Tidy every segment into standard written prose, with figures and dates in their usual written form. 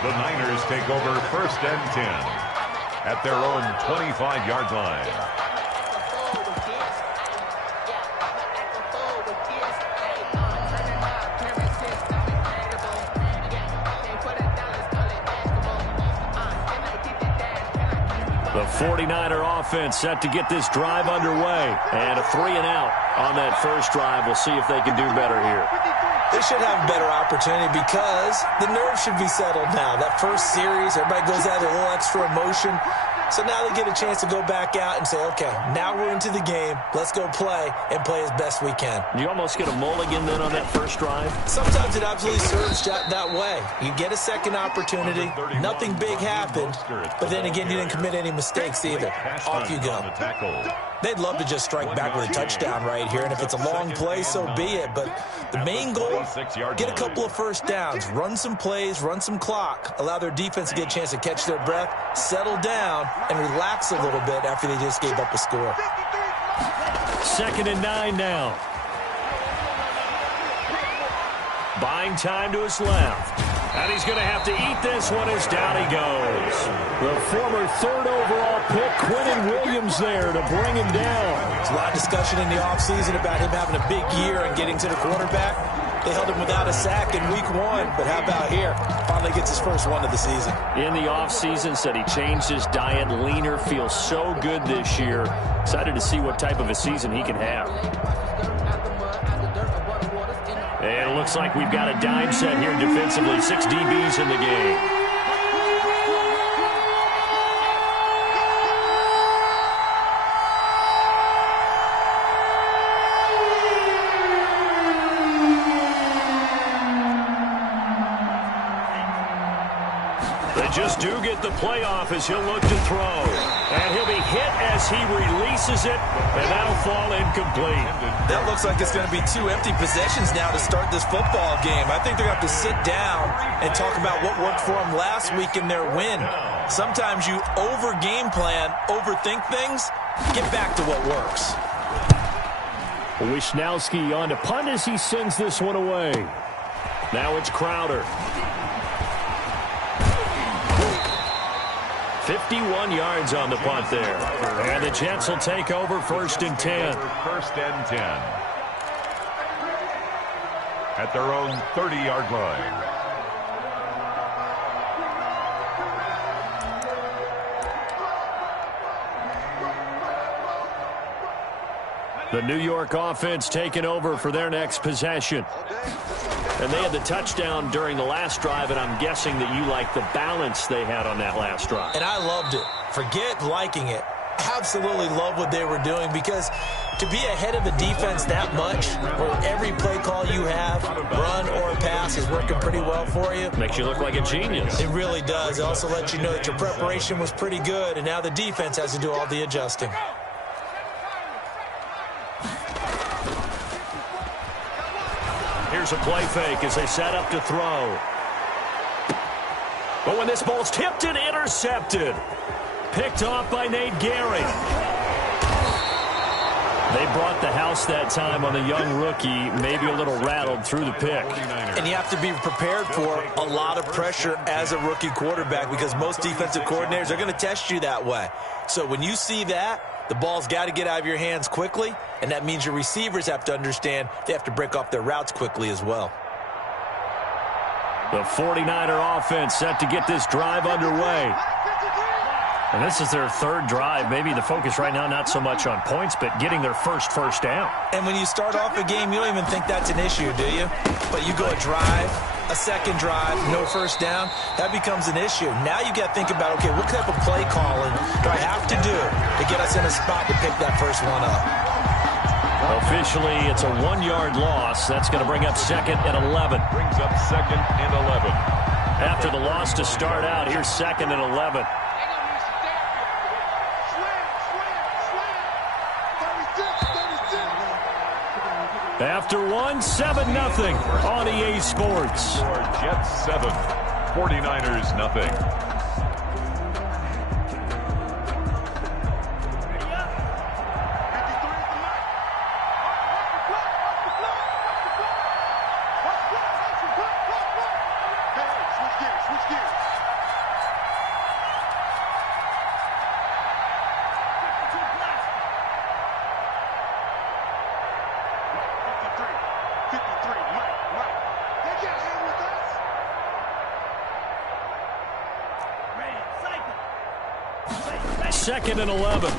The Niners take over 1st and 10 at their own 25-yard line. The 49er offense set to get this drive underway. And a 3-and-out on that first drive. We'll see if they can do better here. They should have a better opportunity because the nerves should be settled now. That first series, everybody goes out with a little extra emotion. So now they get a chance to go back out and say, okay, now we're into the game. Let's go play and play as best we can. You almost get a mulligan then on that first drive? Sometimes it absolutely serves that way. You get a second opportunity. Nothing big happened. But then again, you didn't commit any mistakes either. Off you go. They'd love to just strike back with a touchdown right here. And if it's a long play, so be it. But the main goal, get a couple of first downs. Run some plays, run some clock. Allow their defense to get a chance to catch their breath, settle down, and relax a little bit after they just gave up a score. 2nd and 9 now. Buying time to his left. And he's going to have to eat this one as down he goes. The former 3rd overall pick, Quinnen Williams, there to bring him down. There's a lot of discussion in the offseason about him having a big year and getting to the quarterback. They held him without a sack in week 1, but how about here? Finally gets his first one of the season. In the offseason, said he changed his diet, leaner, feels so good this year. Excited to see what type of a season he can have. And it looks like we've got a dime set here defensively. 6 DBs in the game. Just do get the playoff as he'll look to throw. And he'll be hit as he releases it, and that'll fall incomplete. That looks like it's going to be 2 empty possessions now to start this football game. I think they're going to have to sit down and talk about what worked for them last week in their win. Sometimes you over-game plan, overthink things, get back to what works. Wisnowski on to punt as he sends this one away. Now it's Crowder. 51 yards on the punt there. And the Jets will take over 1st and 10. 1st and 10 at their own 30-yard line. The New York offense taking over for their next possession. And they had the touchdown during the last drive, and I'm guessing that you like the balance they had on that last drive. And I loved it. Forget liking it. Absolutely love what they were doing, because to be ahead of a defense that much, where every play call you have, run or pass, is working pretty well for you. Makes you look like a genius. It really does. It also lets you know that your preparation was pretty good, and now the defense has to do all the adjusting. Here's a play fake as they set up to throw. But when this ball's tipped and intercepted. Picked off by Nate Gehring. They brought the house that time on the young rookie, maybe a little rattled through the pick. And you have to be prepared for a lot of pressure as a rookie quarterback, because most defensive coordinators are going to test you that way. So when you see that, the ball's got to get out of your hands quickly, and that means your receivers have to understand they have to break off their routes quickly as well. The 49er offense set to get this drive underway. And this is their 3rd drive. Maybe the focus right now not so much on points, but getting their first down. And when you start off a game, you don't even think that's an issue, do you? But you go a drive, a second drive, no first down, that becomes an issue. Now you got to think about, okay, what type of play calling do I have to do to get us in a spot to pick that first one up? Officially, it's a 1-yard loss. That's going to bring up 2nd and 11. Brings up 2nd and 11. After the loss to start out, here's 2nd and 11. After 7-0 on EA Sports. Jets 7, 49ers nothing. 2nd and 11.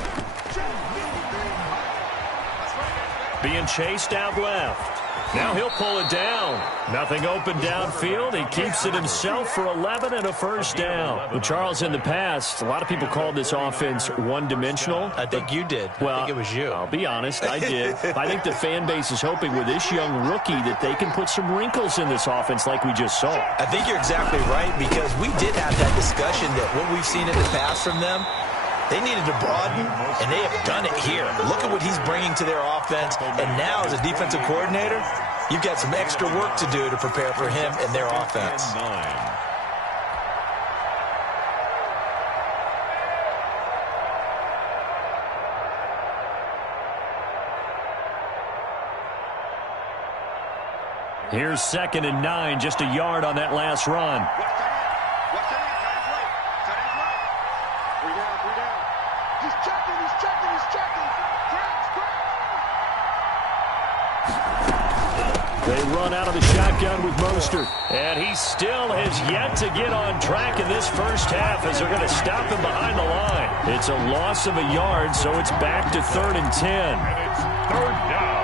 Being chased out left. Now he'll pull it down. Nothing open downfield. He keeps it himself for 11 and a first down. Well, Charles, in the past, a lot of people called this offense one-dimensional. I think you did. Well, I think it was you. I'll be honest, I did. I think the fan base is hoping with this young rookie that they can put some wrinkles in this offense like we just saw. I think you're exactly right, because we did have that discussion that what we've seen in the past from them, they needed to broaden, and they have done it here. Look at what he's bringing to their offense, and now as a defensive coordinator, you've got some extra work to do to prepare for him and their offense. Here's 2nd and 9, just a yard on that last run. They run out of the shotgun with Mostert. And he still has yet to get on track in this first half as they're going to stop him behind the line. It's a loss of a yard, so it's back to 3rd and 10. And it's 3rd down.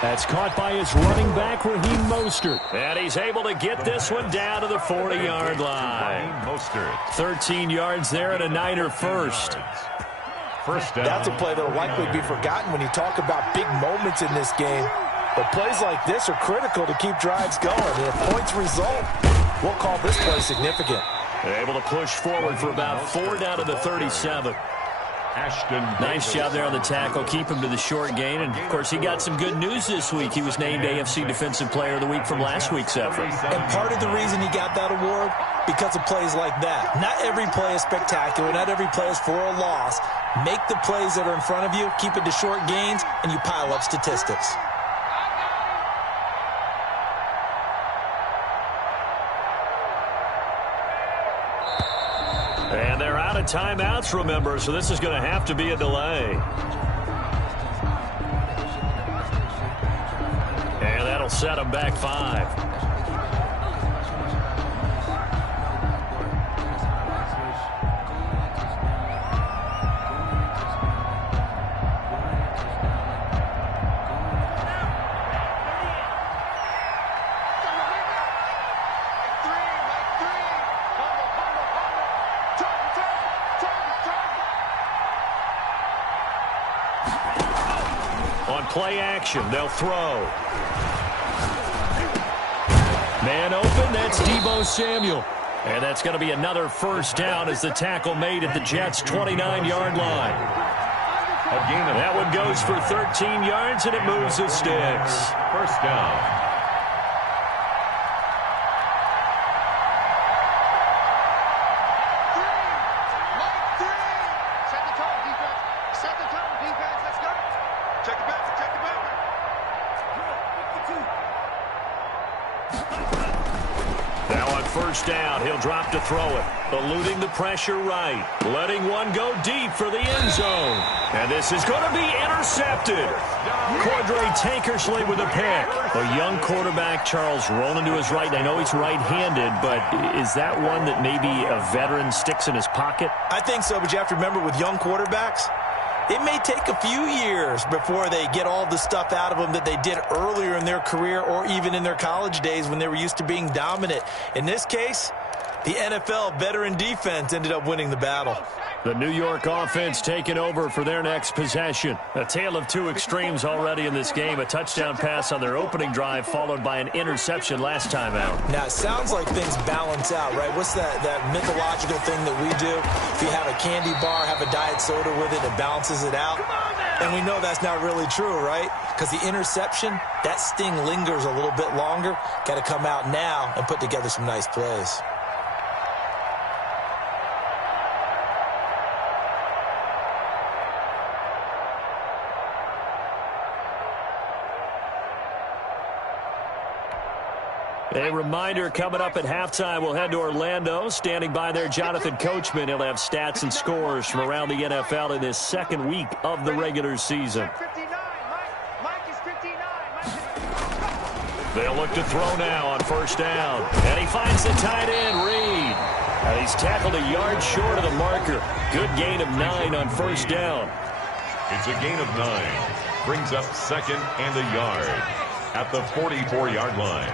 That's caught by his running back, Raheem Mostert. And he's able to get this one down to the 40-yard line. Mostert. 13 yards there and a Niner first. First down. That's a play that will likely be forgotten when you talk about big moments in this game. But plays like this are critical to keep drives going. And if points result, we'll call this play significant. They're able to push forward for about 4 down to the 37. Nice job there on the tackle. Keep him to the short gain. And, of course, he got some good news this week. He was named AFC Defensive Player of the Week from last week's effort. And part of the reason he got that award, because of plays like that. Not every play is spectacular. Not every play is for a loss. Make the plays that are in front of you, keep it to short gains, and you pile up statistics. And they're out of timeouts, remember, so this is going to have to be a delay. And that'll set them back 5. Play action. They'll throw. Man open. That's Deebo Samuel. And that's going to be another first down as the tackle made at the Jets' 29-yard line. That one goes for 13 yards, and it moves the sticks. First down. Down. He'll drop to throw it. Eluding the pressure right. Letting one go deep for the end zone. And this is going to be intercepted. Cordray Tankersley with a pick. A young quarterback, Charles, rolling to his right. I know he's right-handed, but is that one that maybe a veteran sticks in his pocket? I think so, but you have to remember with young quarterbacks, it may take a few years before they get all the stuff out of them that they did earlier in their career or even in their college days when they were used to being dominant. In this case, the NFL veteran defense ended up winning the battle. The New York offense taking over for their next possession. A tale of two extremes already in this game. A touchdown pass on their opening drive followed by an interception last time out. Now, it sounds like things balance out, right? What's that mythological thing that we do? If you have a candy bar, have a diet soda with it, it balances it out. And we know that's not really true, right? Because the interception, that sting lingers a little bit longer. Got to come out now and put together some nice plays. A reminder coming up at halftime, we'll head to Orlando. Standing by there, Jonathan Coachman. He'll have stats and scores from around the NFL in this second week of the regular season. They'll look to throw now on first down. And he finds the tight end, Reed. And he's tackled a yard short of the marker. Good gain of 9 on first down. It's a gain of 9. Brings up second and a yard at the 44-yard line.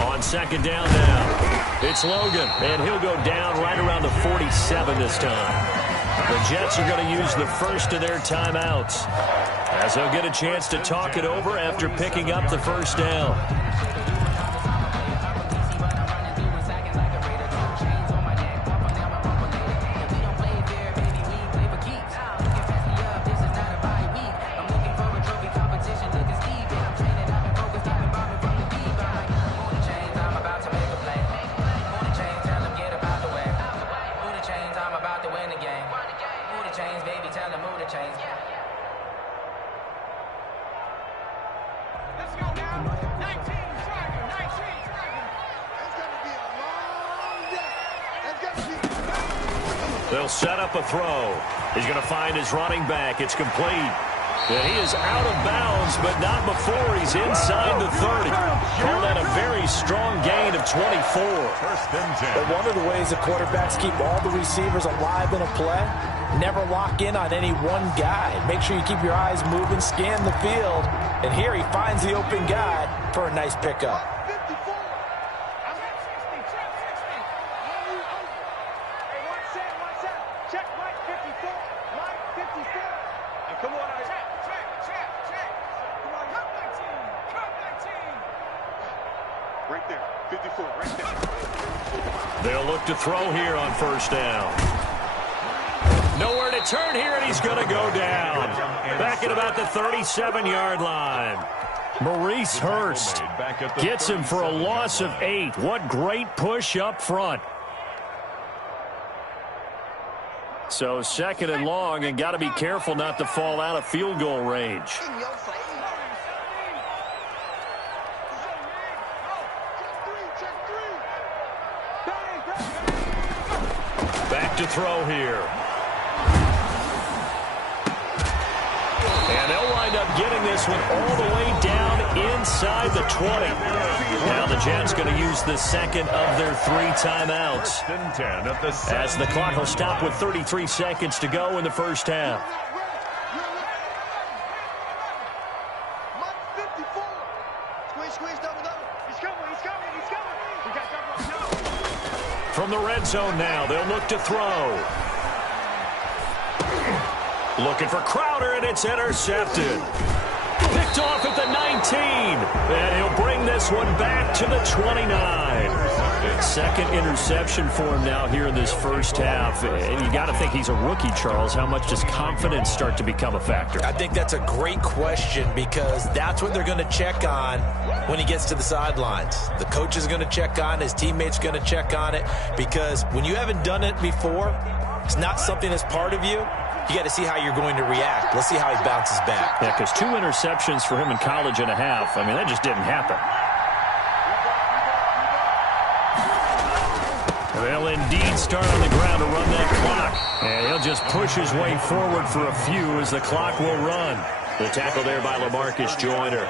On second down now, it's Logan, and he'll go down right around the 47 this time. The Jets are going to use the first of their timeouts, as they'll get a chance to talk it over after picking up the first down. They'll set up a throw. He's going to find his running back. It's complete. And he is out of bounds, but not before he's inside the 30. Call that a very strong gain of 24. First and 10. But one of the ways the quarterbacks keep all the receivers alive in a play, never lock in on any one guy. Make sure you keep your eyes moving, scan the field. And here he finds the open guy for a nice pickup. They'll look to throw here on first down. Nowhere to turn here, and he's going to go down. Back at about the 37-yard line. Maurice Hurst gets him for a loss of 8. What great push up front. So second and long, and got to be careful not to fall out of field goal range. Back to throw here. And they'll wind up getting this one all the way down inside the 20. Now the Jets going to use the second of their 3 timeouts, as the clock will stop with 33 seconds to go in the first half. From the red zone now, they'll look to throw. Looking for Crowder, and it's intercepted. Picked off at the 19, and he'll bring this one back to the 29. Second interception for him now here in this first half. And you got to think he's a rookie, Charles. How much does confidence start to become a factor? I think that's a great question, because that's what they're going to check on when he gets to the sidelines. The coach is going to check on, his teammates going to check on it, because when you haven't done it before, it's not something that's part of you. You got to see how you're going to react. Let's see how he bounces back. Yeah, because 2 interceptions for him in college and a half. I mean, that just didn't happen. They'll indeed start on the ground to run that clock. And he'll just push his way forward for a few as the clock will run. The tackle there by LaMarcus Joyner.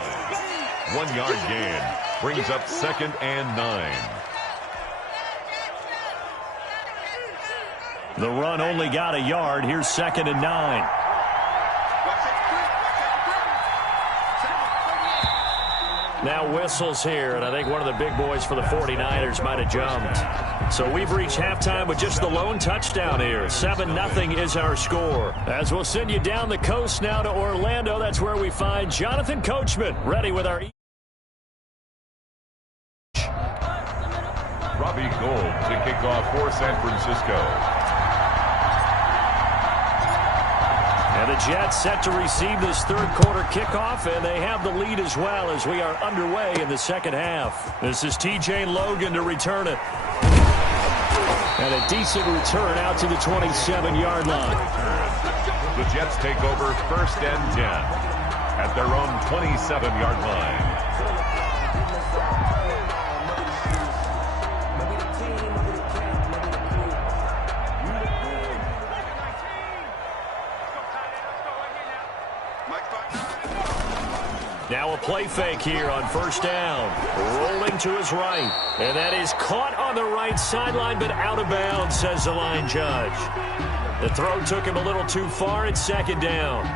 1-yard gain brings up second and 9. The run only got a yard. Here's second and 9. Now whistles here, and I think one of the big boys for the 49ers might have jumped. So we've reached halftime with just the lone touchdown here. 7-0 is our score. As we'll send you down the coast now to Orlando, that's where we find Jonathan Coachman ready with our... Robbie Gould to kick off for San Francisco. And the Jets set to receive this third-quarter kickoff, and they have the lead as well as we are underway in the second half. This is T.J. Logan to return it. And a decent return out to the 27-yard line. The Jets take over first and 10 at their own 27-yard line. Now a play fake here on first down. Rolling to his right. And that is caught on the right sideline, but out of bounds, says the line judge. The throw took him a little too far. It's second down.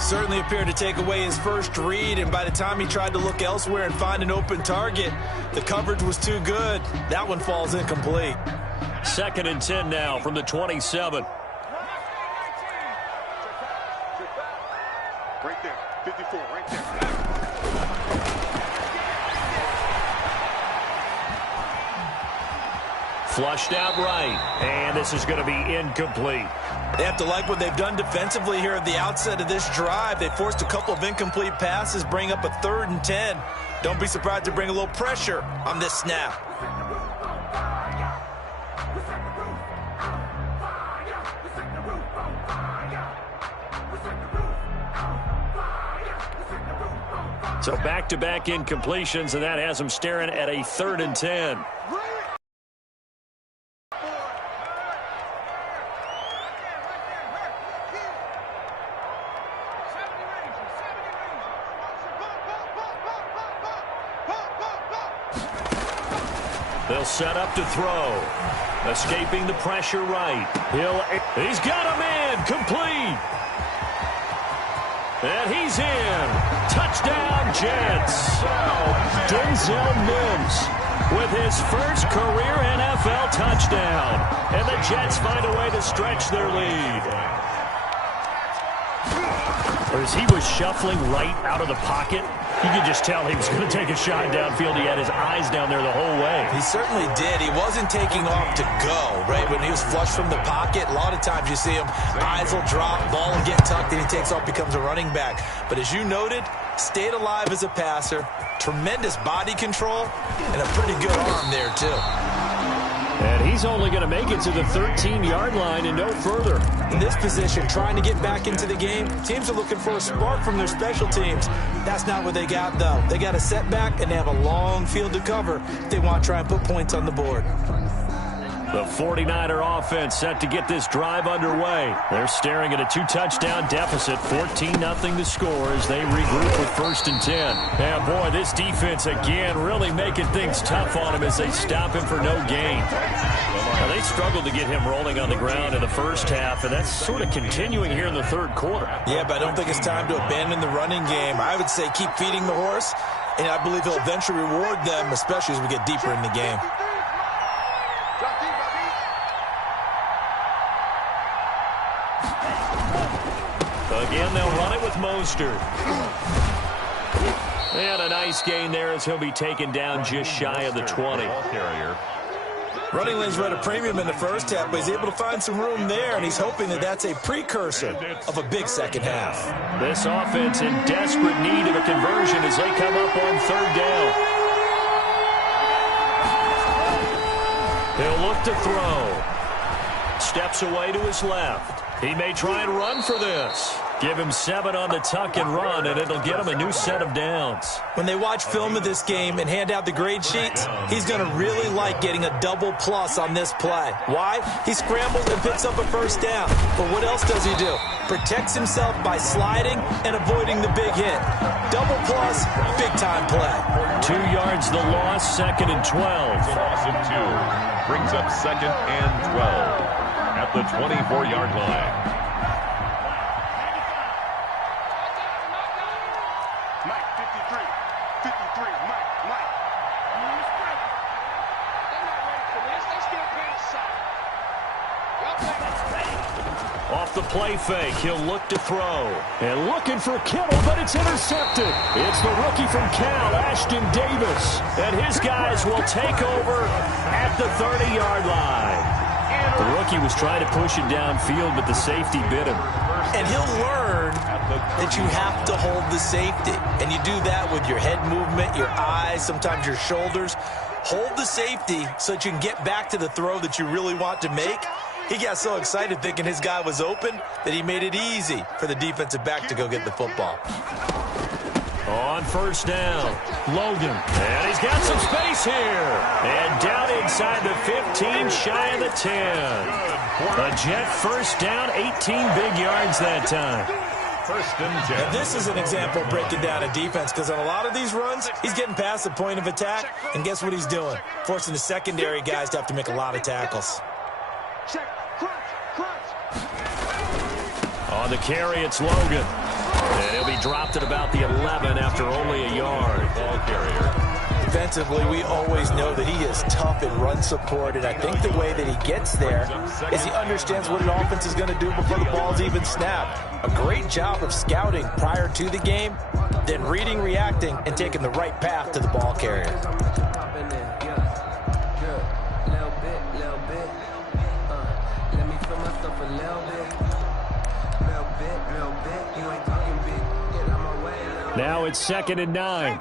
Certainly appeared to take away his first read, and by the time he tried to look elsewhere and find an open target, the coverage was too good. That one falls incomplete. 2nd and 10 now from the 27. Right there, 54, right there. Flushed out right, and this is going to be incomplete. They have to like what they've done defensively here at the outset of this drive. They forced a couple of incomplete passes, bring up a 3rd and 10. Don't be surprised to bring a little pressure on this snap. So back-to-back incompletions, and that has them staring at a 3rd and 10. They'll set up to throw. Escaping the pressure right. He's got a man. Complete. And he's in. Touchdown, Jets. Denzel Mims with his first career NFL touchdown. And the Jets find a way to stretch their lead. As he was shuffling right out of the pocket, you could just tell he was going to take a shot downfield. He had his eyes down there the whole way. He certainly did. He wasn't taking off to go, right? When he was flushed from the pocket, a lot of times you see him, eyes will drop, ball will get tucked, and he takes off, becomes a running back. But as you noted, stayed alive as a passer, tremendous body control, and a pretty good arm there, too. And he's only going to make it to the 13-yard line and no further. In this position, trying to get back into the game, teams are looking for a spark from their special teams. That's not what they got, though. They got a setback, and they have a long field to cover if they want to try and put points on the board. The 49er offense set to get this drive underway. They're staring at a 2-touchdown deficit, 14-0 to score as they regroup with 1st and 10. And boy, this defense again really making things tough on him as they stop him for no gain. Now, they struggled to get him rolling on the ground in the first half, and that's sort of continuing here in the 3rd quarter. Yeah, but I don't think it's time to abandon the running game. I would say keep feeding the horse, and I believe he'll eventually reward them, especially as we get deeper in the game. Again, they'll run it with Mostert. And a nice gain there as he'll be taken down just shy of the 20. Running lanes were at a premium in the first half, but he's able to find some room there, and he's hoping that that's a precursor of a big second half. This offense in desperate need of a conversion as they come up on 3rd down. He'll look to throw. Steps away to his left. He may try and run for this. Give him 7 on the tuck and run, and it'll get him a new set of downs. When they watch film of this game and hand out the grade sheets, he's going to really like getting a double plus on this play. Why? He scrambles and picks up a 1st down. But what else does he do? Protects himself by sliding and avoiding the big hit. Double plus, big-time play. 2 yards the loss, 2nd and 12. Loss of 2 brings up 2nd and 12 at the 24-yard line. Off the play fake, he'll look to throw. And looking for Kittle, but it's intercepted. It's the rookie from Cal, Ashton Davis. And his guys will take over at the 30-yard line. The rookie was trying to push it downfield, but the safety bit him. And he'll learn that you have to hold the safety. And you do that with your head movement, your eyes, sometimes your shoulders. Hold the safety so that you can get back to the throw that you really want to make. He got so excited thinking his guy was open that he made it easy for the defensive back to go get the football. On first down, Logan. And he's got some space here. And down inside the 15, shy of the 10. A Jet first down, 18 big yards that time. First and 10. And this is an example of breaking down a defense, because on a lot of these runs, he's getting past the point of attack, and guess what he's doing? Forcing the secondary guys to have to make a lot of tackles. On the carry, it's Logan. And he'll be dropped at about the 11 after only a yard. Ball carrier. Defensively, we always know that he is tough in run support, and I think the way that he gets there is he understands what an offense is going to do before the ball's even snapped. A great job of scouting prior to the game, then reading, reacting, and taking the right path to the ball carrier. Now it's 2nd and 9.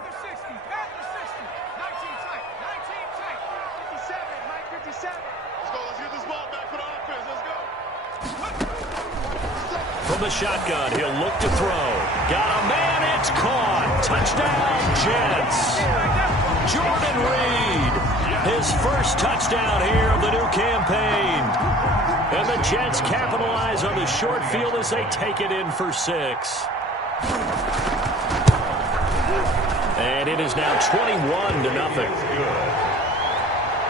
From the shotgun, he'll look to throw. Got a man, it's caught. Touchdown, Jets. Jordan Reed, his first touchdown here of the new campaign. And the Jets capitalize on the short field as they take it in for 6. And it is now 21-0. Good.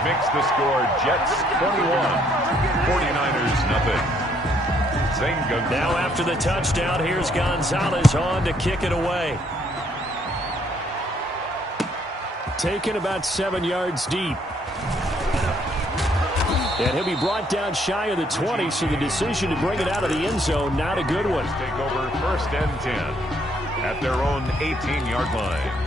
Makes the score Jets 21, 49ers nothing. Now after the touchdown, here's Gonzalez on to kick it away. Taken about 7 yards deep. And he'll be brought down shy of the 20, so the decision to bring it out of the end zone, not a good one. Take over 1st and 10 at their own 18-yard line.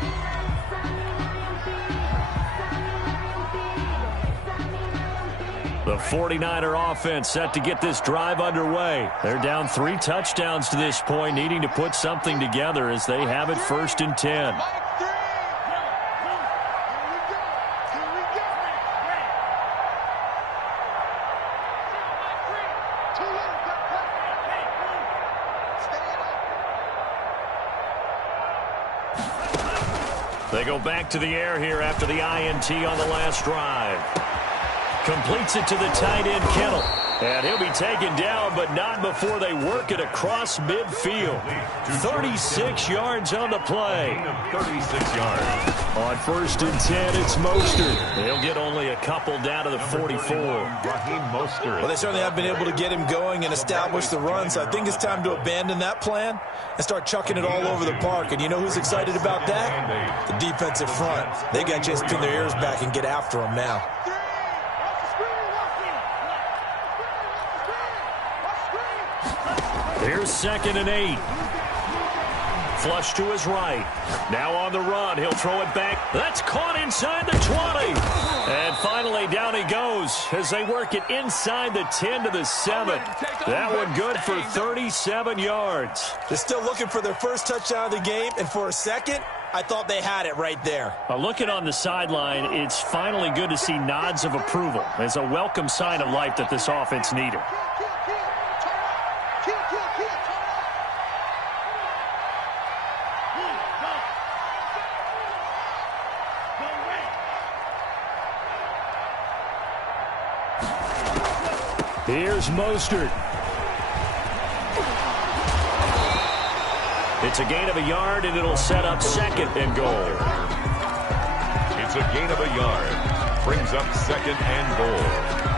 The 49er offense set to get this drive underway. They're down 3 touchdowns to this point, needing to put something together as they have it 1st and 10. They go back to the air here after the INT on the last drive. Completes it to the tight end, Kittle. And he'll be taken down, but not before they work it across midfield. 36 yards on the play. 36 yards. On 1st and 10, it's Mostert. They'll get only a couple down to the 44. Raheem Mostert. Well, they certainly have been able to get him going and establish the run, so I think it's time to abandon that plan and start chucking it all over the park. And you know who's excited about that? The defensive front. They got a chance to pin their ears back and get after him now. Here's 2nd and 8. Flush to his right. Now on the run. He'll throw it back. That's caught inside the 20. And finally down he goes as they work it inside the 10 to the 7. That one good for 37 yards. They're still looking for their first touchdown of the game, and for a second, I thought they had it right there. Looking on the sideline, it's finally good to see nods of approval. It's a welcome sign of life that this offense needed. Here's Mostert. It's a gain of a yard, and it'll set up 2nd and goal. It's a gain of a yard. Brings up 2nd and goal.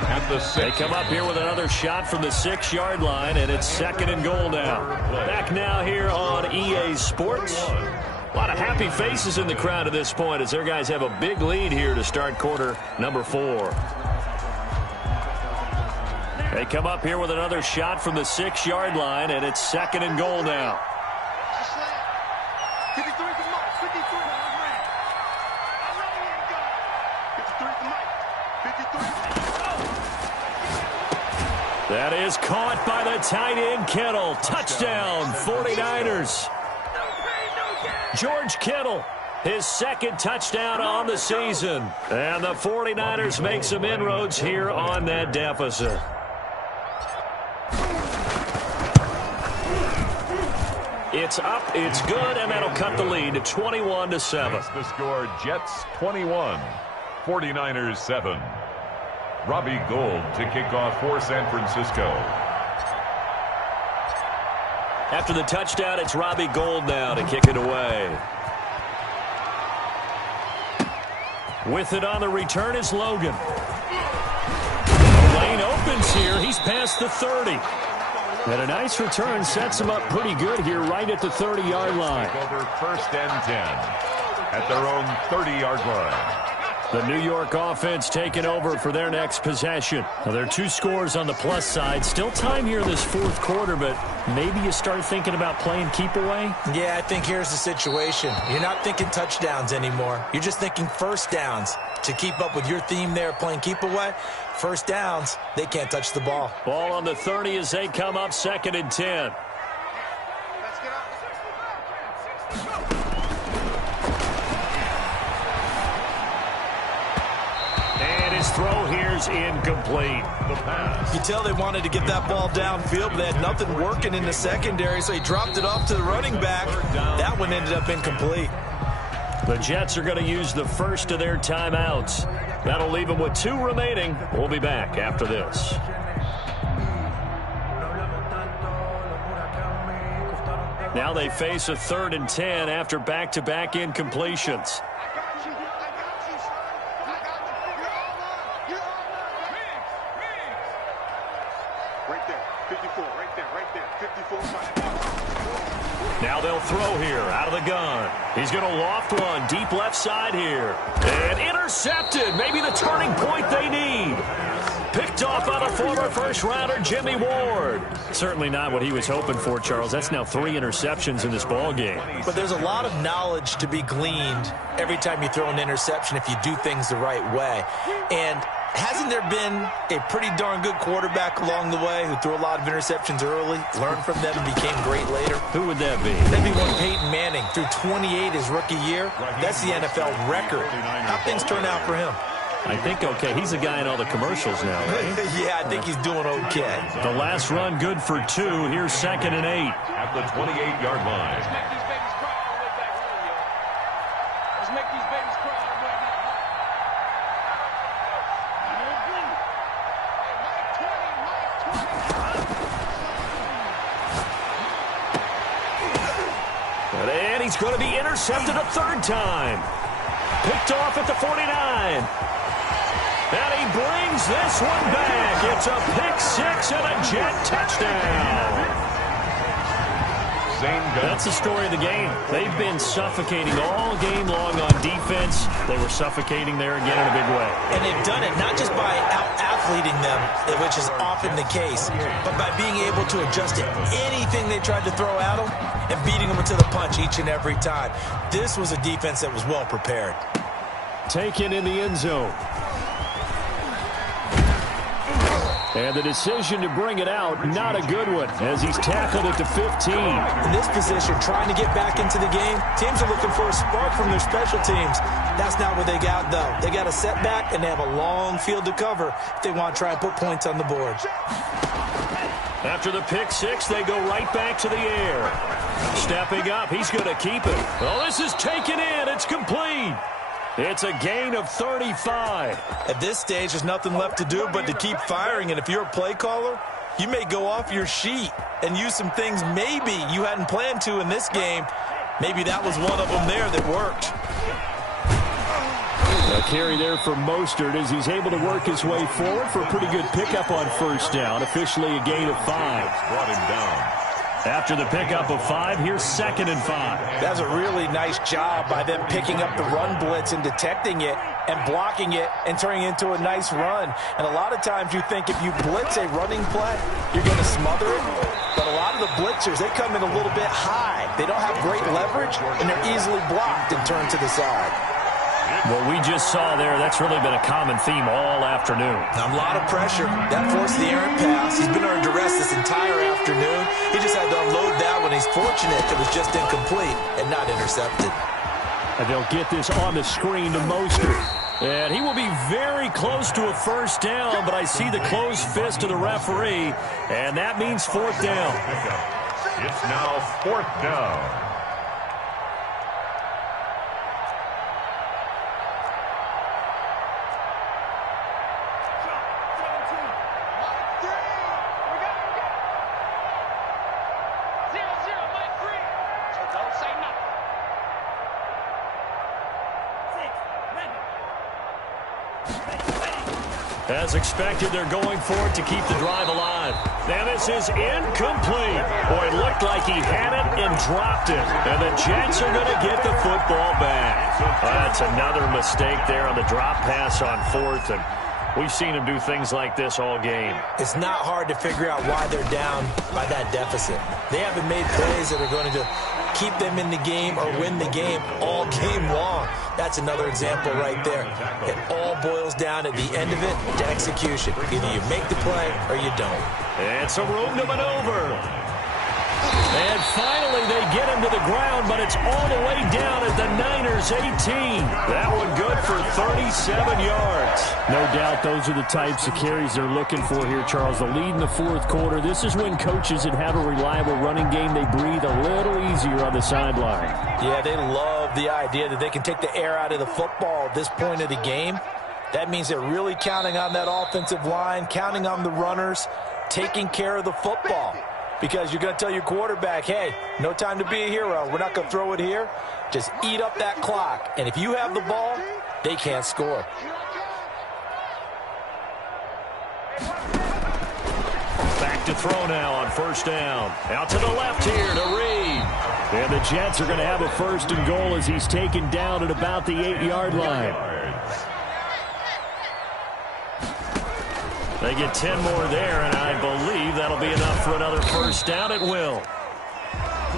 At the 6. They come up here with another shot from the 6-yard line, and it's 2nd and goal now. Back now here on EA Sports. A lot of happy faces in the crowd at this point as their guys have a big lead here to start quarter number 4. They come up here with another shot from the 6-yard line, and it's 2nd and goal now. That is caught by the tight end, Kittle. Touchdown, 49ers. George Kittle, his 2nd touchdown on the season. And the 49ers make some inroads here on that deficit. It's up, it's good, and that'll cut the lead to 21-7. That's the score, Jets 21, 49ers 7. Robbie Gould to kick off for San Francisco. After the touchdown, it's Robbie Gould now to kick it away. With it on the return is Logan. The lane opens here. He's past the 30. And a nice return sets him up pretty good here right at the 30-yard line. Over first and 10 at their own 30-yard line. The New York offense taking over for their next possession. Now, there are 2 scores on the plus side. Still time here in this fourth quarter, but maybe you start thinking about playing keep away? Yeah, I think here's the situation. You're not thinking touchdowns anymore. You're just thinking first downs. To keep up with your theme there, playing keep away, first downs, they can't touch the ball. Ball on the 30 as they come up 2nd and 10. Throw here's incomplete. The pass. You tell they wanted to get that ball downfield, but they had nothing working in the secondary, so he dropped it off to the running back. That one ended up incomplete. The Jets are going to use the first of their timeouts. That'll leave them with 2 remaining. We'll be back after this. Now they face a 3rd and 10 after back-to-back incompletions. Now they'll throw here out of the gun. He's going to loft one deep left side here. And intercepted. Maybe the turning point they need. Picked off by the former first-rounder Jimmy Ward. Certainly not what he was hoping for, Charles. That's now 3 interceptions in this ball game. But there's a lot of knowledge to be gleaned every time you throw an interception if you do things the right way. And hasn't there been a pretty darn good quarterback along the way who threw a lot of interceptions early, learned from them, and became great later? Who would that be? That'd be one Peyton Manning. Threw 28 his rookie year. That's the NFL record. How things turn out for him? I think okay. He's a guy in all the commercials now, right? Yeah, I think he's doing okay. The last run good for 2. Here's 2nd and 8. At the 28-yard line. And he's going to be intercepted a 3rd time. Picked off at the 49. And he brings this one back. It's a pick 6 and a Jet touchdown. That's the story of the game. They've been suffocating all game long on defense. They were suffocating there again in a big way. And they've done it not just by out-athleting them, which is often the case, but by being able to adjust to anything they tried to throw at them and beating them to the punch each and every time. This was a defense that was well prepared. Taken in the end zone. And the decision to bring it out, not a good one, as he's tackled it to 15. In this position, trying to get back into the game, teams are looking for a spark from their special teams. That's not what they got, though. They got a setback, and they have a long field to cover if they want to try and put points on the board. After the pick 6, they go right back to the air. Stepping up, he's going to keep it. Well, this is taken in. It's complete. It's a gain of 35. At this stage, there's nothing left to do but to keep firing. And if you're a play caller, you may go off your sheet and use some things maybe you hadn't planned to in this game. Maybe that was one of them there that worked. A carry there for Mostert as he's able to work his way forward for a pretty good pickup on first down. Officially a gain of 5. Brought him down. After the pickup of 5, here's 2nd and 5. That's a really nice job by them picking up the run blitz and detecting it and blocking it and turning it into a nice run. And a lot of times you think if you blitz a running play, you're going to smother it. But a lot of the blitzers, they come in a little bit high. They don't have great leverage, and they're easily blocked and turned to the side. What we just saw there, that's really been a common theme all afternoon. A lot of pressure. That forced the errant pass. He's been under duress this entire afternoon. He just had to unload that one. He's fortunate it was just incomplete and not intercepted. And they'll get this on the screen to Mostert. And he will be very close to a first down, but I see the closed fist of the referee, and that means 4th down. It's now 4th down. As expected, they're going for it to keep the drive alive. Now this is incomplete. Boy, it looked like he had it and dropped it. And the Jets are going to get the football back. That's another mistake there on the drop pass on 4th. And we've seen him do things like this all game. It's not hard to figure out why they're down by that deficit. They haven't made plays that are going to keep them in the game or win the game all game long. That's another example right there. It all boils down at the end of it to execution. Either you make the play or you don't. And some room to maneuver. And finally they get him to the ground, but it's all the way down at the Niners' 18. That one good for 37 yards. No doubt those are the types of carries they're looking for here, Charles. The lead in the 4th quarter. This is when coaches that have a reliable running game, they breathe a little easier on the sideline. Yeah, they love the idea that they can take the air out of the football at this point of the game. That means they're really counting on that offensive line, counting on the runners, taking care of the football. Because you're going to tell your quarterback, hey, no time to be a hero. We're not going to throw it here. Just eat up that clock. And if you have the ball, they can't score. Back to throw now on 1st down. Out to the left here to Reed. And the Jets are going to have a 1st and goal as he's taken down at about the 8-yard line. They get 10 more there, and I believe that'll be enough for another 1st down. It will.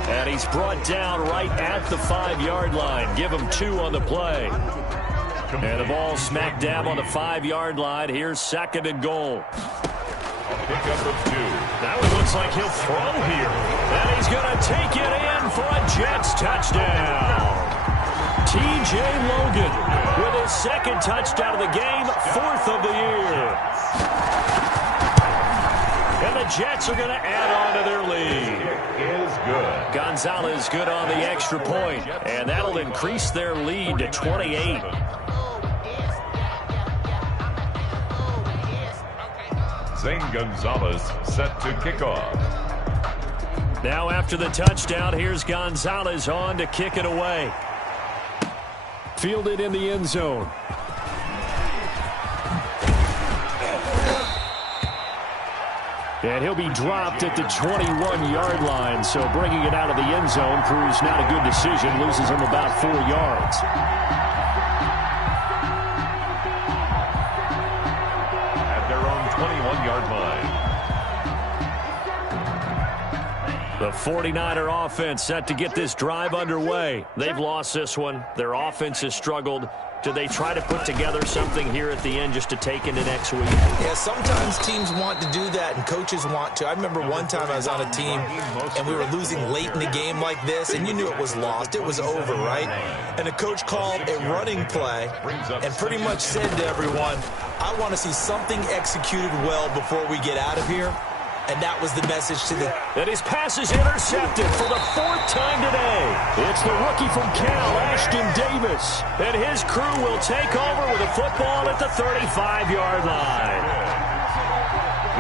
And he's brought down right at the 5-yard line. Give him 2 on the play. And the ball smack dab on the 5-yard line. Here's 2nd and goal. Pickup of 2. That one looks like he'll throw here. And he's going to take it in for a Jets touchdown. T.J. Logan with his 2nd touchdown of the game, 4th of the year. And the Jets are going to add on to their lead. Is good. Gonzalez good on the extra point, and that'll increase their lead to 28. Zane Gonzalez set to kick off. Now after the touchdown, here's Gonzalez on to kick it away. Fielded in the end zone. And he'll be dropped at the 21-yard line. So bringing it out of the end zone proves not a good decision. Loses him about 4 yards. At their own 21-yard line. The 49er offense set to get this drive underway. They've lost this one. Their offense has struggled. Do they try to put together something here at the end just to take into next week? Yeah, sometimes teams want to do that and coaches want to. I remember one time I was on a team and we were losing late in the game like this, and you knew it was lost. It was over, right? And the coach called a running play and pretty much said to everyone, I want to see something executed well before we get out of here. And that was the message to the... And his pass is intercepted for the 4th time today. It's the rookie from Cal, Ashton Davis. And his crew will take over with a football at the 35-yard line.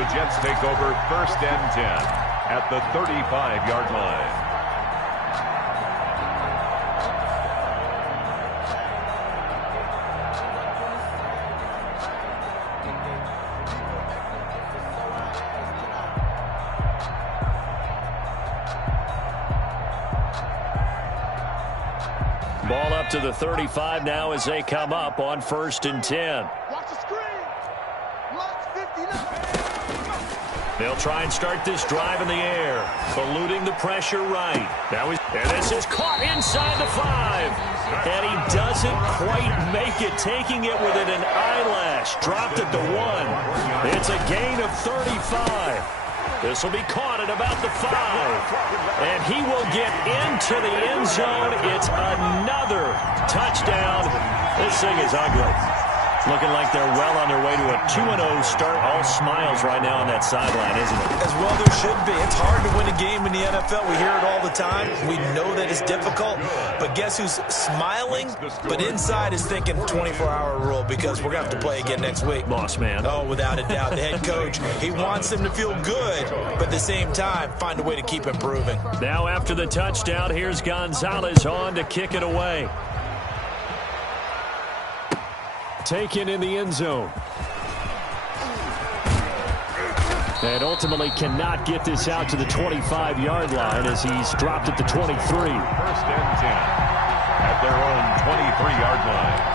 The Jets take over 1st and 10 at the 35-yard line. Ball up to the 35 now as they come up on 1st and 10. Watch the screen. Watch 59. They'll try and start this drive in the air, eluding the pressure right. Now and this is caught inside the 5. And he doesn't quite make it, taking it within an eyelash. Dropped at the 1. It's a gain of 35. This will be caught at about the 5. And he will get into the end zone. It's another touchdown. This thing is ugly. Looking like they're well on their way to a 2-0 start. All smiles right now on that sideline, isn't it? As well there should be. It's hard to win a game in the NFL. We hear it all the time. We know that it's difficult. But guess who's smiling? But inside is thinking 24-hour rule because we're going to have to play again next week. Boss man. Oh, without a doubt. The head coach, he wants them to feel good, but at the same time, find a way to keep improving. Now after the touchdown, here's Gonzalez on to kick it away. Taken in the end zone. And ultimately cannot get this out to the 25-yard line as he's dropped at the 23. First and 10 at their own 23-yard line.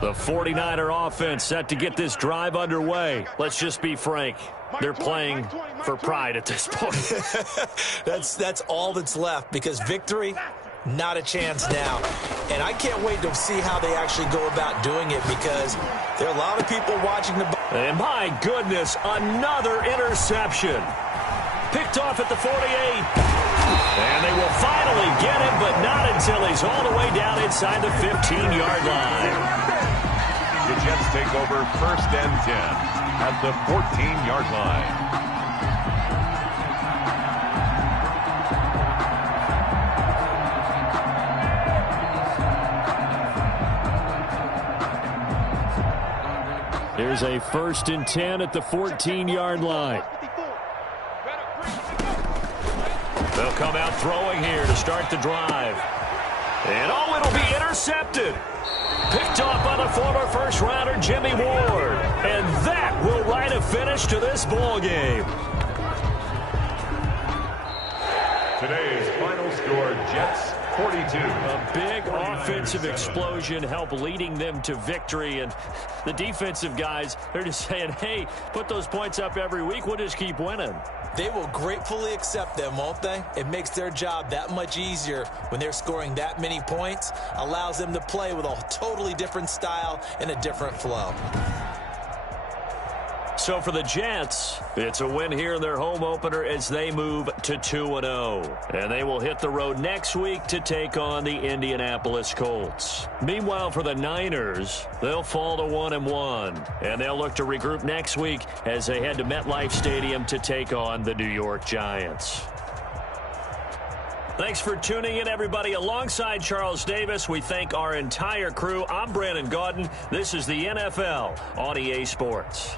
The 49er offense set to get this drive underway. Let's just be frank. They're playing for pride at this point. That's all that's left because victory, not a chance now. And I can't wait to see how they actually go about doing it because there are a lot of people watching the... And my goodness, another interception. Picked off at the 48. And they will finally get him, but not until he's all the way down inside the 15-yard line. The Jets take over first and 10 at the 14-yard line. Here's a first and 10 at the 14-yard line. They'll come out throwing here to start the drive. And oh, it'll be intercepted. Picked off by the former first-rounder Jimmy Ward. And that will write a finish to this ball game. Today's final score, Jets 42. A big offensive explosion helped leading them to victory. And the defensive guys, they're just saying, hey, put those points up every week. We'll just keep winning. They will gratefully accept them, won't they? It makes their job that much easier when they're scoring that many points. Allows them to play with a totally different style and a different flow. So for the Jets, it's a win here in their home opener as they move to 2-0. And they will hit the road next week to take on the Indianapolis Colts. Meanwhile, for the Niners, they'll fall to 1-1. And they'll look to regroup next week as they head to MetLife Stadium to take on the New York Giants. Thanks for tuning in, everybody. Alongside Charles Davis, we thank our entire crew. I'm Brandon Gaudin. This is the NFL on EA Sports.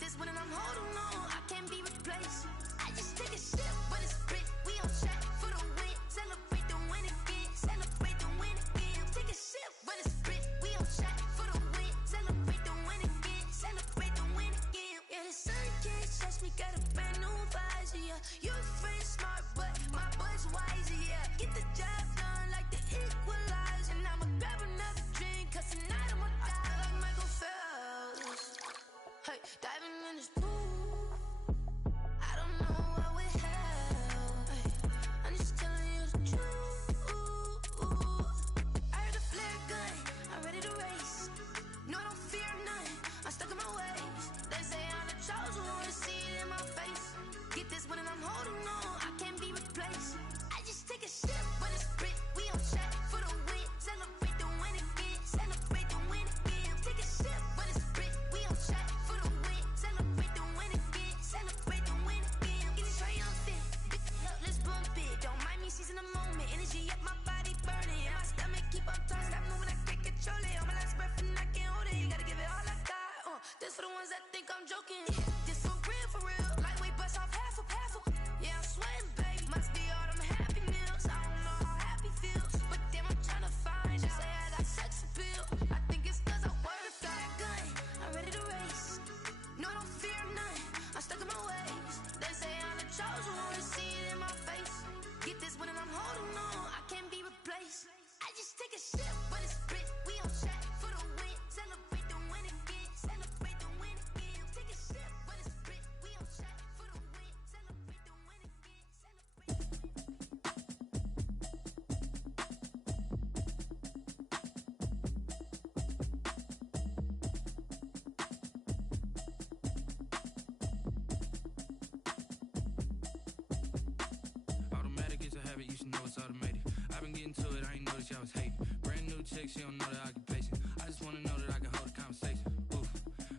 this one and I'm holding on. I can't be replaced. I just take a sip when it's split. We on track for the win. Celebrate the win again. Celebrate the win again. Take a sip when it's split. We on track for the win. Celebrate the win again. Celebrate the win again. Yeah, the sun can't touch me. Got a brand new visor. Yeah, you're a friend smart, but my boy's wiser. Yeah, get the job done like the equalizer. And I'ma grab another drink, cause tonight I'ma die. I feel like Michael Phelps. Hey, diving in this pool. I don't know what we have. Hey, I'm just telling you the truth. I heard the flare gun. I'm ready to race. No, I don't fear none. I'm stuck in my ways. They say I'm the chosen one. To see it in my face. Get this one and I'm holding on. I can't be replaced. I just take a sip when it's split. We on track for the win. Celebrate the win again. Celebrate the win again. Take a sip when it's split. We on track for the win. Celebrate the win again. Celebrate the win again. Getting triumphant. Let's bump it. Don't mind me seizing the moment. Energy up my body burning. And my stomach keep on turning. Stop moving, I can't control it. On my last breath and I can't hold it. You gotta give it all I got. This for the ones that think I'm joking. This for real, for real. Lightweight bust off half a. Yeah, I'm sweating, baby. Must be all them happy meals. I don't know how happy feels, but damn, I'm trying to find out. Say I got sex appeal. I think it's cause I wear the fly gun. I'm ready to race. No, I don't fear none. I'm stuck in my ways. They say I'm the chosen one. To see it in my face. Get this one and I'm holding on. I can't be replaced. I just take a sip when it's split. We on track for the win. Celebrate the win again. Celebrate the win again. Take a sip when it's split. We on track for the win. Celebrate the win again. Celebrate. Automatic is a habit, you should know it's automated. I've been getting to it, I ain't noticed y'all was hating. Brand new chick, she don't know the occupation. I just wanna know that I can hold a conversation. Oof,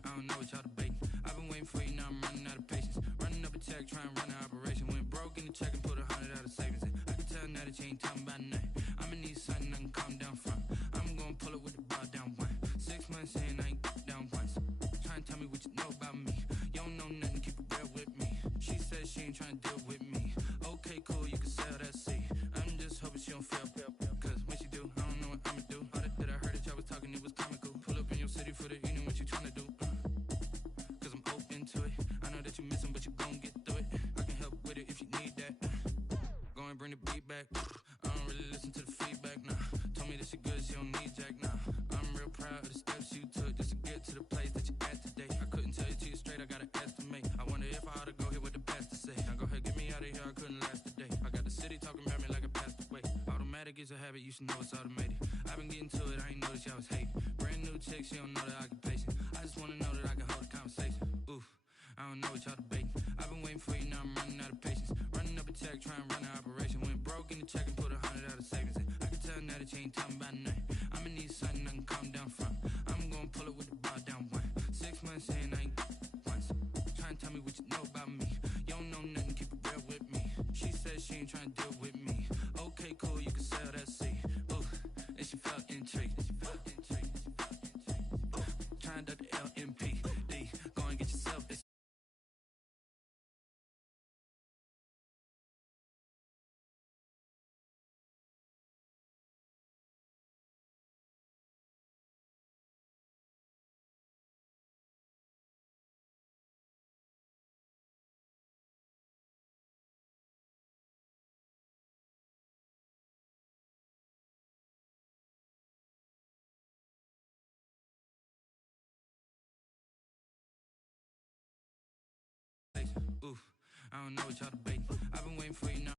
I don't know what y'all debating. I've been waiting for you, now I'm running out of patience. Running up a check, trying to run an operation. Went broke in the check and put 100 out of savings in. I can tell now that you ain't talking about nothing. I'ma need something I can calm down from. I'm gonna pull it with the bar down one. 6 months in, I ain't down once. Trying to tell me what you know about me. You don't know nothing, keep it real with me. She says she ain't trying to deal with me. Okay, cool, you can sell that seat. I'm just hoping she don't fail. Cause when she do, I don't know what I'ma do. All that I heard that y'all was talking, it was comical. Pull up in your city for the evening, what you tryna do? Cause I'm open to it. I know that you missing, but you gon' get through it. I can help with it if you need that. Go and bring the beat back. I don't really listen to the feedback, nah. Told me that she good, she don't need jack, nah. I'm real proud of the steps you took just to get to the place that you at today. I couldn't tell you to you straight, I gotta estimate. I wonder if I ought to go here with the best to say. Now go ahead, get me out of here, I couldn't last today. I got the city talking about me like I passed away. Automatic is a habit, you should know it's automated. I've been getting to it, I ain't noticed y'all was hating. Brand new chick, she don't know the occupation. I just wanna know that I can hold a conversation. Oof, I don't know what y'all debating. I've been waiting for you, now I'm running out of patience. Running up a check, trying to run an operation. Went broke in the check and put 100 out of savings in. I can tell now that you ain't talking about nothing. I'ma need something I can calm down from. I'm gonna pull it with the bar down one. 6 months in, I ain't once. Trying to tell me what you know about me. You don't know nothing, keep it real with me. She says she ain't trying to deal with me. Okay, cool, you can sell that seat. Ooh, and she felt intrigued. Trying to duck the LMPD. Go and get yourself this. Oof, I don't know what y'all debating. I've been waiting for you now.